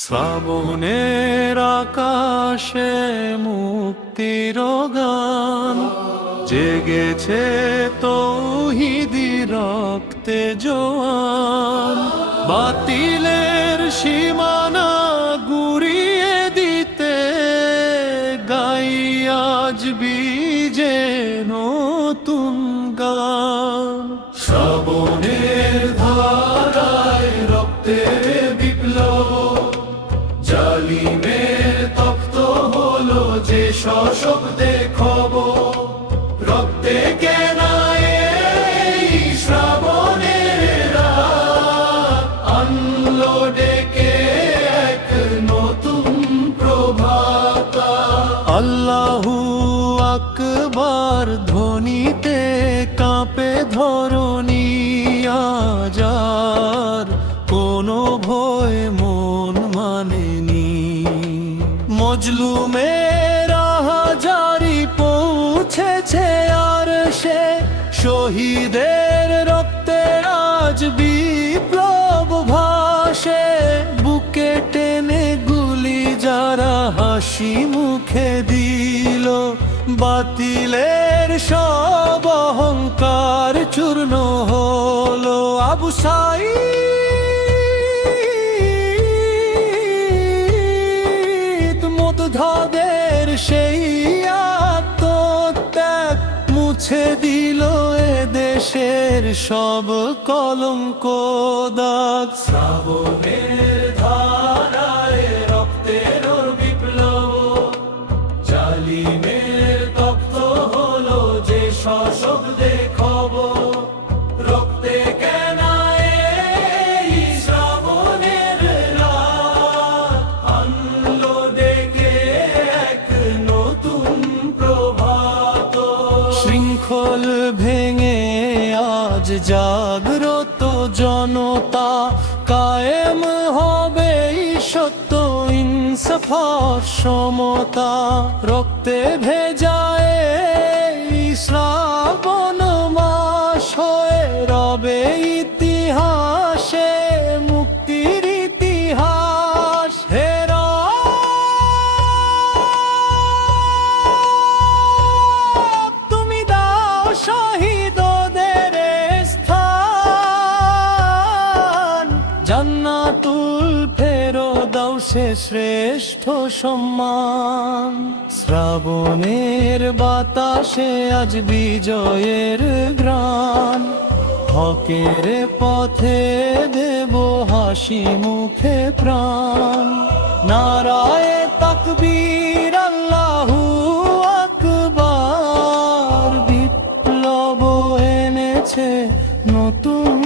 শ্রাবণের আকাশে মুক্তির গান জেগেছে তৌহিদি রক্তে জোয়ান। বাতিলের সীমানা গুড়িয়ে দিতে গাই আজ বিজে নতুন গান। শ্রাবণের ধারায় রক্তের বিপ্লব, জালিমের তপ্ত হলো যে সশব্দে খবর। রক্তে কেনা এই শ্রাবণের রাত আনলো ডেকে এক নতুন প্রভাত। আল্লাহু আকবার ধ্বনিতে কাঁপে ধরণী, আজ আর কোনো ভয় মন মানেনি। মজলুমের হাজারি পৌঁছেছে আর সে, শহীদের রক্তে আজ বিপ্লব ভাসে। বুকে টেনে গুলি যারা হাসি মুখে দিল, বাতিলের সব অহংকার চূর্ণ হলো। আবু সাঈদ মুগ্ধদের সেই আত্মত্যাগ মুছে দিল এ দেশের সব কলঙ্ক দাগ। শ্রাবণের ধারায় রক্তের বিপ্লব, জালিমের তপ্ত হলো যে সশব্দে খবর। রক্তে কেনা এই শ্রাবণের রাত আনলো ডেকে এক নতুন প্রভাত। শৃঙ্খল ভেঙে আজ জাগ্রত জনতা, কায়েম হবে সত্য ইনসাফ সমতা। রক্তে ভেজায় শ্রাবণ মাস হয়ে রবে ইতিহাসে মুক্তির ইতিহাস। হে রব, তুমি দাও শহীদদের স্থান, জান্নাতুল ফেরদাও সে শ্রেষ্ঠ সম্মান। শ্রাবণের বাতাসে আজ বিজয়ের ঘ্রাণ, হকের পথে দেব হাসি মুখে প্রাণ। নারায়ে তাকবীর আল্লাহু আকবার, বিপ্লব এনেছে নতুন